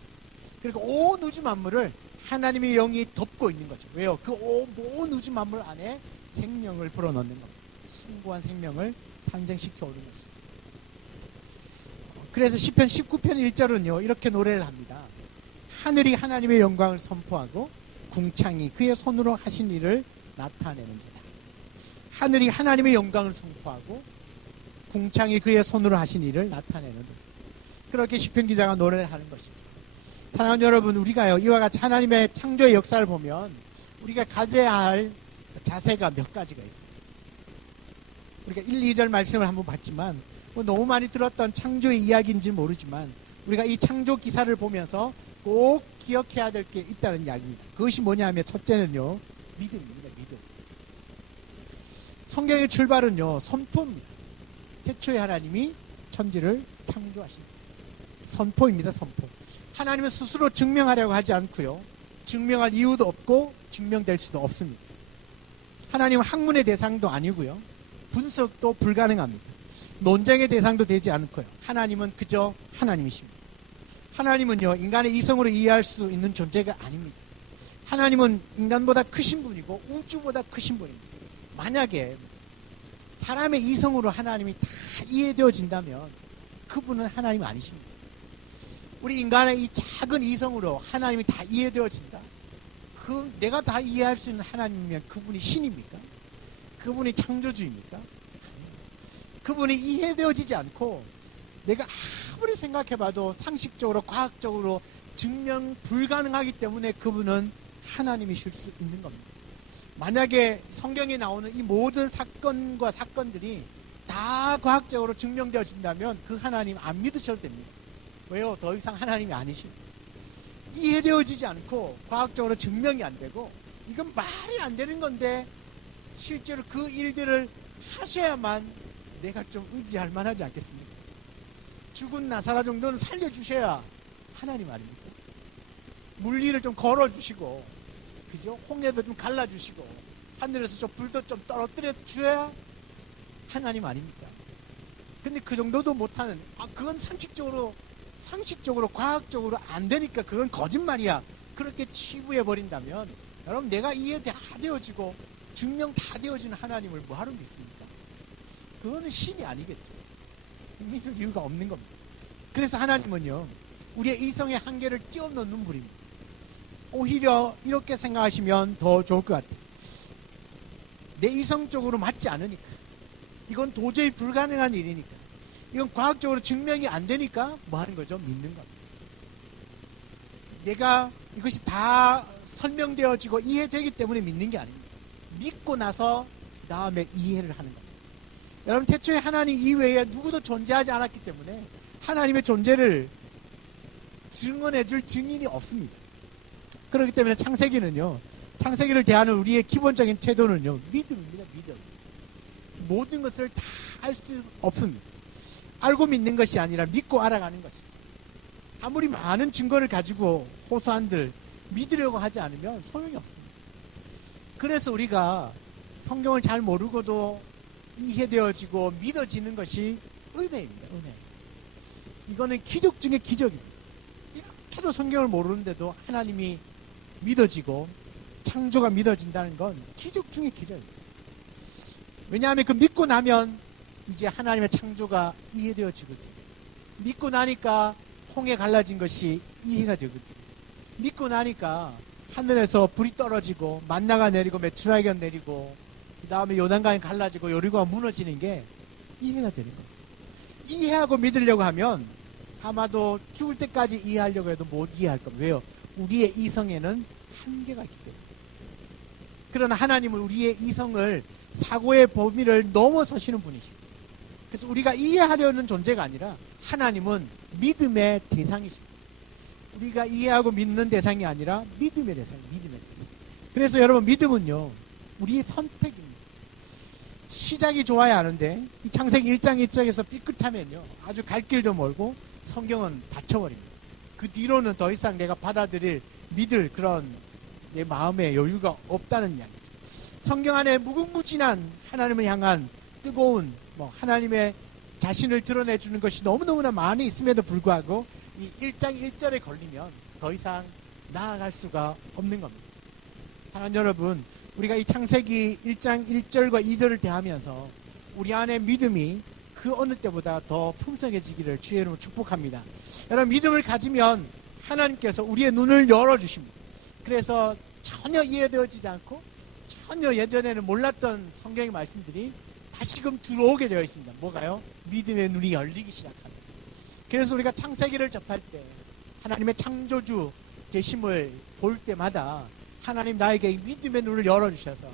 그리고 온 우주 만물을 하나님의 영이 덮고 있는 거죠. 왜요? 그 온 우주 만물 안에 생명을 불어넣는 겁니다. 숭고한 생명을 탄생시켜 오는 것이죠. 그래서 시편 19편 1절은요 이렇게 노래를 합니다. 하늘이 하나님의 영광을 선포하고 궁창이 그의 손으로 하신 일을 나타내는도다. 하늘이 하나님의 영광을 선포하고 궁창이 그의 손으로 하신 일을 나타내는도다. 그렇게 시편 기자가 노래를 하는 것입니다. 사랑하는 여러분, 우리가요 이와 같이 하나님의 창조의 역사를 보면 우리가 가져야 할 자세가 몇 가지가 있어요. 우리가 1, 2절 말씀을 한번 봤지만 너무 많이 들었던 창조의 이야기인지 모르지만 우리가 이 창조 기사를 보면서 꼭 기억해야 될 게 있다는 이야기입니다. 그것이 뭐냐면 첫째는요 믿음입니다. 믿음. 성경의 출발은요 선포입니다. 태초에 하나님이 천지를 창조하십니다. 선포입니다. 선포. 하나님은 스스로 증명하려고 하지 않고요 증명할 이유도 없고 증명될 수도 없습니다. 하나님은 학문의 대상도 아니고요 분석도 불가능합니다. 논쟁의 대상도 되지 않고요 하나님은 그저 하나님이십니다. 하나님은요 인간의 이성으로 이해할 수 있는 존재가 아닙니다. 하나님은 인간보다 크신 분이고 우주보다 크신 분입니다. 만약에 사람의 이성으로 하나님이 다 이해되어진다면 그분은 하나님 아니십니다. 우리 인간의 이 작은 이성으로 하나님이 다 이해되어진다. 내가 다 이해할 수 있는 하나님이면 그분이 신입니까? 그분이 창조주입니까? 그분이 이해되어지지 않고 내가 아무리 생각해봐도 상식적으로 과학적으로 증명 불가능하기 때문에 그분은 하나님이실 수 있는 겁니다. 만약에 성경에 나오는 이 모든 사건과 사건들이 다 과학적으로 증명되어진다면 그 하나님 안 믿으셔도 됩니다. 왜요? 더 이상 하나님이 아니십니다. 이해되어지지 않고 과학적으로 증명이 안 되고 이건 말이 안 되는 건데 실제로 그 일들을 하셔야만 내가 좀 의지할 만하지 않겠습니까? 죽은 나사라 정도는 살려주셔야 하나님 아닙니까? 물리를 좀 걸어주시고, 그죠? 홍해도 좀 갈라주시고, 하늘에서 좀 불도 좀 떨어뜨려 주셔야 하나님 아닙니까? 근데 그 정도도 못하는, 그건 상식적으로, 과학적으로 안 되니까 그건 거짓말이야. 그렇게 치부해버린다면, 여러분, 내가 이해 다 되어지고, 증명 다 되어지는 하나님을 뭐하러 믿습니까? 그거는 신이 아니겠죠. 믿을 이유가 없는 겁니다. 그래서 하나님은요, 우리의 이성의 한계를 뛰어넘는 분입니다. 오히려 이렇게 생각하시면 더 좋을 것 같아요. 내 이성적으로 맞지 않으니까, 이건 도저히 불가능한 일이니까, 이건 과학적으로 증명이 안 되니까 뭐 하는 거죠? 믿는 겁니다. 내가 이것이 다 설명되어지고 이해되기 때문에 믿는 게 아닙니다. 믿고 나서 다음에 이해를 하는 겁니다. 여러분, 태초에 하나님 이외에 누구도 존재하지 않았기 때문에 하나님의 존재를 증언해 줄 증인이 없습니다. 그렇기 때문에 창세기를 대하는 우리의 기본적인 태도는요, 믿음입니다. 믿음. 모든 것을 다 알 수 없습니다. 알고 믿는 것이 아니라 믿고 알아가는 것입니다. 아무리 많은 증거를 가지고 호소한들 믿으려고 하지 않으면 소용이 없습니다. 그래서 우리가 성경을 잘 모르고도 이해되어지고 믿어지는 것이 은혜입니다. 은혜. 이거는 기적 중에 기적입니다. 이렇게도 성경을 모르는데도 하나님이 믿어지고 창조가 믿어진다는 건 기적 중에 기적입니다. 왜냐하면 그 믿고 나면 이제 하나님의 창조가 이해되어지거든요. 믿고 나니까 홍해 갈라진 것이 이해가 되거든요. 믿고 나니까 하늘에서 불이 떨어지고 만나가 내리고 메투라기가 내리고 그 다음에 요단강이 갈라지고 여리고가 무너지는 게 이해가 되는 거예요. 이해하고 믿으려고 하면 아마도 죽을 때까지 이해하려고 해도 못 이해할 겁니다. 왜요? 우리의 이성에는 한계가 있기 때문에. 그러나 하나님은 우리의 이성을, 사고의 범위를 넘어서시는 분이십니다. 그래서 우리가 이해하려는 존재가 아니라 하나님은 믿음의 대상이십니다. 우리가 이해하고 믿는 대상이 아니라 믿음의 대상. 그래서 여러분, 믿음은요, 우리의 선택입니다. 시작이 좋아야 하는데 이 창세기 1장 1절에서 삐끗하면요, 아주 갈 길도 멀고 성경은 닫혀버립니다. 그 뒤로는 더 이상 내가 받아들일, 믿을 그런 내 마음의 여유가 없다는 이야기죠. 성경 안에 무궁무진한 하나님을 향한 뜨거운 하나님의 자신을 드러내주는 것이 너무너무나 많이 있음에도 불구하고 이 1장 1절에 걸리면 더 이상 나아갈 수가 없는 겁니다. 사랑하는 여러분, 우리가 이 창세기 1장 1절과 2절을 대하면서 우리 안에 믿음이 그 어느 때보다 더 풍성해지기를 주의 이름으로 축복합니다. 여러분, 믿음을 가지면 하나님께서 우리의 눈을 열어주십니다. 그래서 전혀 이해되어지지 않고 전혀 예전에는 몰랐던 성경의 말씀들이 다시금 들어오게 되어 있습니다. 뭐가요? 믿음의 눈이 열리기 시작합니다. 그래서 우리가 창세기를 접할 때 하나님의 창조주 되심을 볼 때마다 하나님 나에게 믿음의 눈을 열어주셔서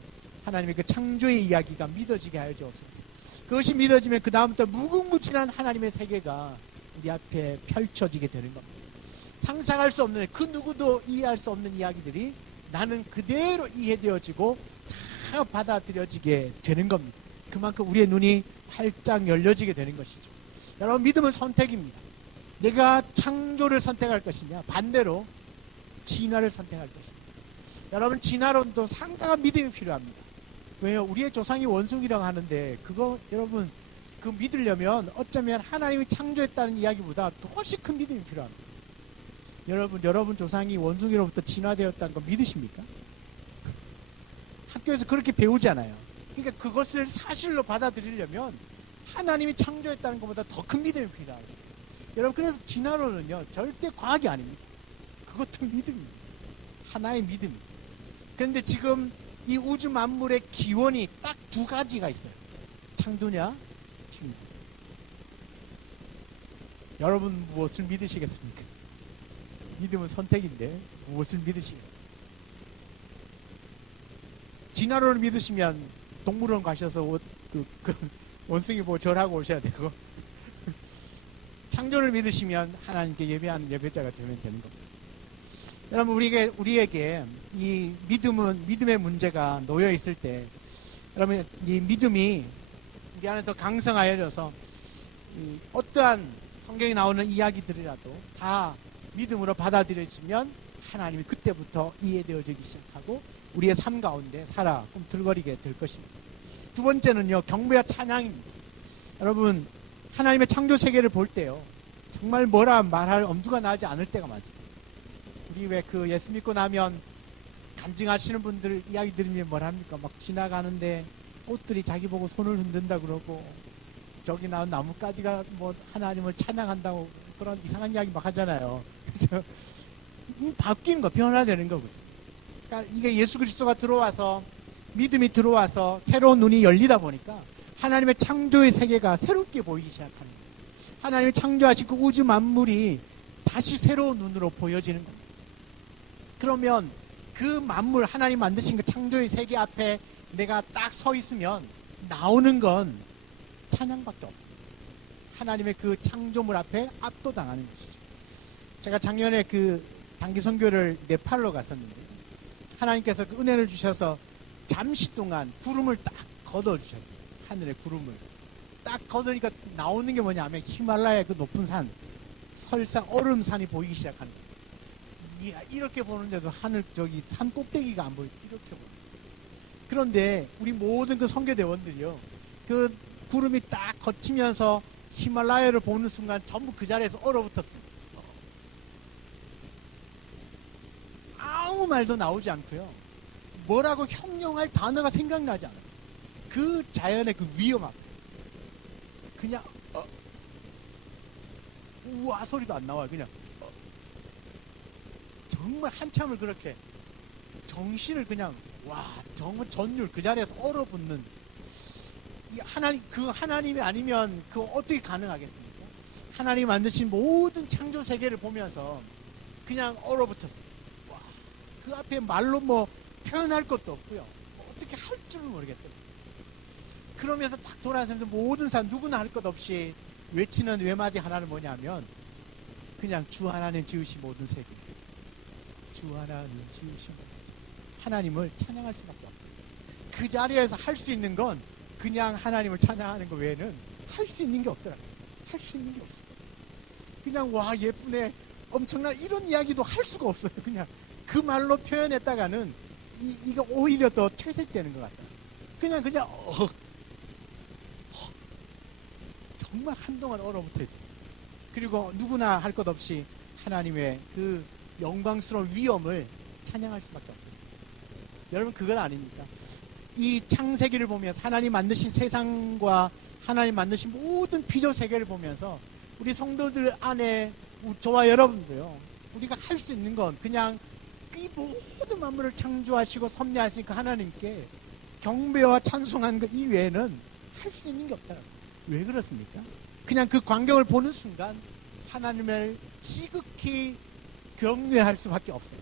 하나님의 그 창조의 이야기가 믿어지게 하여 주옵소서. 그것이 믿어지면 그 다음부터 무궁무진한 하나님의 세계가 우리 앞에 펼쳐지게 되는 겁니다. 상상할 수 없는, 그 누구도 이해할 수 없는 이야기들이 나는 그대로 이해되어지고 다 받아들여지게 되는 겁니다. 그만큼 우리의 눈이 활짝 열려지게 되는 것이죠. 여러분, 믿음은 선택입니다. 내가 창조를 선택할 것이냐, 반대로 진화를 선택할 것이냐. 여러분, 진화론도 상당한 믿음이 필요합니다. 왜요? 우리의 조상이 원숭이라고 하는데 그거 여러분, 그 믿으려면 어쩌면 하나님이 창조했다는 이야기보다 훨씬 큰 믿음이 필요합니다. 여러분 조상이 원숭이로부터 진화되었다는 거 믿으십니까? 학교에서 그렇게 배우잖아요. 그러니까 그것을 사실로 받아들이려면 하나님이 창조했다는 것보다 더 큰 믿음이 필요하죠. 여러분, 그래서 진화론은요 절대 과학이 아닙니다. 그것도 믿음입니다. 하나의 믿음입니다. 그런데 지금 이 우주 만물의 기원이 딱 두 가지가 있어요. 창조냐, 진화. 여러분 무엇을 믿으시겠습니까? 믿음은 선택인데 무엇을 믿으시겠습니까? 진화론을 믿으시면 동물원 가셔서 원숭이 보고 절하고 오셔야 되고, 창조를 믿으시면 하나님께 예배하는 예배자가 되면 되는 겁니다. 여러분, 우리에게 이 믿음의 문제가 놓여 있을 때, 여러분, 이 믿음이 우리 안에 더 강성하여져서 어떠한 성경에 나오는 이야기들이라도 다 믿음으로 받아들여지면 하나님이 그때부터 이해되어지기 시작하고 우리의 삶 가운데 살아 꿈틀거리게 될 것입니다. 두 번째는요, 경배와 찬양입니다. 여러분, 하나님의 창조 세계를 볼 때요, 정말 뭐라 말할 엄두가 나지 않을 때가 많습니다. 우리 왜 그 예수 믿고 나면 간증하시는 분들 이야기 들으면 뭐랍니까? 막 지나가는데 꽃들이 자기 보고 손을 흔든다 그러고, 저기 나온 나뭇가지가 뭐 하나님을 찬양한다고 그런 이상한 이야기 막 하잖아요. 바뀌는 거, 변화되는 거, 그죠? 그러니까 이게 예수 그리스도가 들어와서, 믿음이 들어와서 새로운 눈이 열리다 보니까 하나님의 창조의 세계가 새롭게 보이기 시작하는 거예요. 하나님이 창조하신 그 우주 만물이 다시 새로운 눈으로 보여지는 겁니다. 그러면 그 만물, 하나님 만드신 그 창조의 세계 앞에 내가 딱 서 있으면 나오는 건 찬양밖에 없어요. 하나님의 그 창조물 앞에 압도당하는 것이죠. 제가 작년에 그 단기 선교를 네팔로 갔었는데, 하나님께서 그 은혜를 주셔서 잠시 동안 구름을 딱 걷어주셨어요. 하늘의 구름을 딱 걷으니까 나오는 게 뭐냐면 히말라야의 그 높은 산, 설상 얼음산이 보이기 시작하는 거예요. 이렇게 보는데도 하늘, 저기 산 꼭대기가 안 보이고 이렇게 보여요. 그런데 우리 모든 그 선교대원들이요, 그 구름이 딱 거치면서 히말라야를 보는 순간 전부 그 자리에서 얼어붙었습니다. 아무 말도 나오지 않고요, 뭐라고 형용할 단어가 생각나지 않았어요. 그 자연의 그 위험 앞에 그냥 우와 소리도 안 나와요. 그냥 정말 한참을 그렇게 정신을 그냥, 와, 정말 전율 그 자리에서 얼어붙는, 이 하나님, 그 하나님이 아니면 그거 어떻게 가능하겠습니까? 하나님이 만드신 모든 창조 세계를 보면서 그냥 얼어붙었어요. 와, 그 앞에 말로 뭐 표현할 것도 없고요, 뭐 어떻게 할 줄을 모르겠어요. 그러면서 딱 돌아서면서 모든 사람 누구나 할 것 없이 외치는 외마디 하나는 뭐냐면, 그냥 주 하나님 지으신 모든 세계, 주 하나님 지으신 모든 세계, 하나님을 찬양할 수밖에 없어요. 그 자리에서 할 수 있는 건 그냥 하나님을 찬양하는 것 외에는 할 수 있는 게 없더라고요. 할 수 있는 게 없어요. 그냥 와 예쁘네, 엄청난, 이런 이야기도 할 수가 없어요. 그냥 그 말로 표현했다가는 이거 오히려 더 퇴색되는 것 같아요. 그냥 정말 한동안 얼어붙어 있었어요. 그리고 누구나 할 것 없이 하나님의 그 영광스러운 위엄을 찬양할 수밖에 없었어요. 여러분, 그건 아닙니까? 이 창세기를 보면서 하나님 만드신 세상과 하나님 만드신 모든 피조 세계를 보면서 우리 성도들 안에 저와 여러분도요, 우리가 할 수 있는 건 그냥 이 모든 만물을 창조하시고 섭리하신 그 하나님께 경배와 찬송하는 것 이외에는 할 수 있는 게 없다고요. 왜 그렇습니까? 그냥 그 광경을 보는 순간 하나님을 지극히 경외할 수밖에 없어요.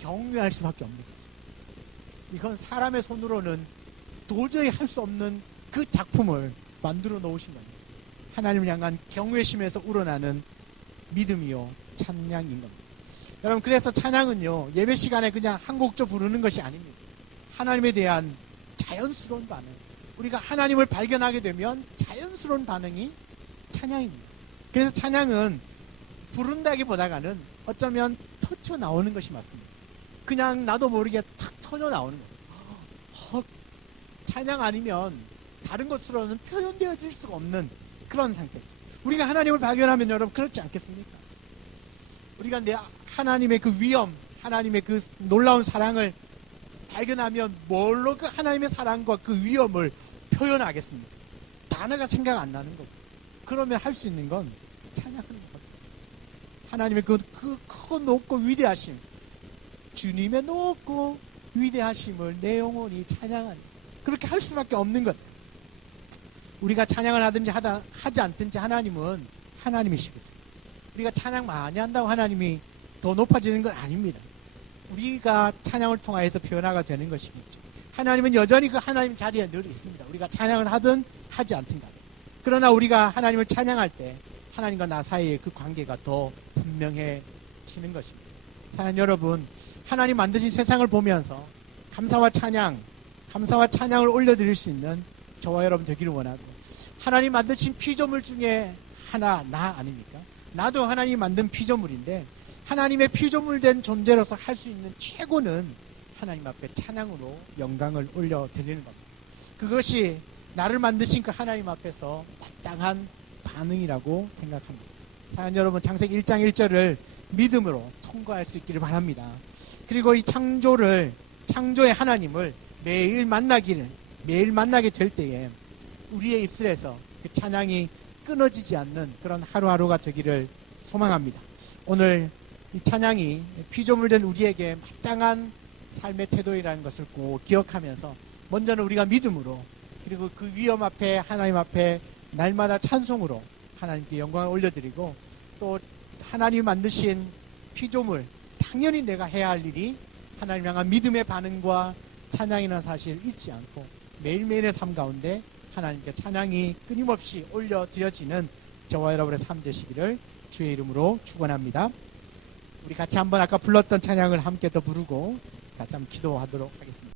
경외할 수밖에 없는 거죠. 이건 사람의 손으로는 도저히 할 수 없는 그 작품을 만들어 놓으신 겁니다. 하나님을 향한 경외심에서 우러나는 믿음이요 찬양인 겁니다. 여러분, 그래서 찬양은요, 예배 시간에 그냥 한 곡조 부르는 것이 아닙니다. 하나님에 대한 자연스러운 반응, 우리가 하나님을 발견하게 되면 자연스러운 반응이 찬양입니다. 그래서 찬양은 부른다기보다는 어쩌면 터쳐 나오는 것이 맞습니다. 그냥 나도 모르게 탁 터져 나오는 거예요. 찬양 아니면 다른 것으로는 표현되어질 수가 없는 그런 상태죠. 우리가 하나님을 발견하면 여러분 그렇지 않겠습니까? 우리가 하나님의 그 위엄, 하나님의 그 놀라운 사랑을 발견하면 뭘로 그 하나님의 사랑과 그 위엄을 표현하겠습니까? 단어가 생각 안 나는 거죠. 그러면 할 수 있는 건 찬양하는 겁니다. 하나님의 그 크고 높고 위대하심, 주님의 높고 위대하심을 내 영혼이 찬양하는, 그렇게 할 수밖에 없는 것. 우리가 찬양을 하든지 하지 않든지 하나님은 하나님이시거든요. 우리가 찬양 많이 한다고 하나님이 더 높아지는 건 아닙니다. 우리가 찬양을 통하여서 변화가 되는 것이겠죠. 하나님은 여전히 그 하나님 자리에 늘 있습니다. 우리가 찬양을 하든 하지 않든 간에. 그러나 우리가 하나님을 찬양할 때 하나님과 나 사이의 그 관계가 더 분명해지는 것입니다. 사랑하는 여러분, 하나님 만드신 세상을 보면서 감사와 찬양을 올려드릴 수 있는 저와 여러분 되기를 원하고, 하나님 만드신 피조물 중에 하나 나 아닙니까? 나도 하나님 만든 피조물인데 하나님의 피조물 된 존재로서 할 수 있는 최고는 하나님 앞에 찬양으로 영광을 올려드리는 겁니다. 그것이 나를 만드신 그 하나님 앞에서 마땅한 반응이라고 생각합니다. 사랑하는 여러분, 창세기 1장 1절을 믿음으로 통과할 수 있기를 바랍니다. 그리고 이 창조의 하나님을 매일 만나게 될 때에 우리의 입술에서 그 찬양이 끊어지지 않는 그런 하루하루가 되기를 소망합니다. 오늘 이 찬양이 피조물된 우리에게 마땅한 삶의 태도이라는 것을 꼭 기억하면서, 먼저는 우리가 믿음으로, 그리고 그 위엄 앞에 하나님 앞에 날마다 찬송으로 하나님께 영광을 올려드리고, 또 하나님 만드신 피조물, 당연히 내가 해야 할 일이 하나님 향한 믿음의 반응과 찬양이라는 사실을 잊지 않고 매일매일의 삶 가운데 하나님께 찬양이 끊임없이 올려드려지는 저와 여러분의 삶 되시기를 주의 이름으로 축원합니다. 우리 같이 한번 아까 불렀던 찬양을 함께 더 부르고 같이 한번 기도하도록 하겠습니다.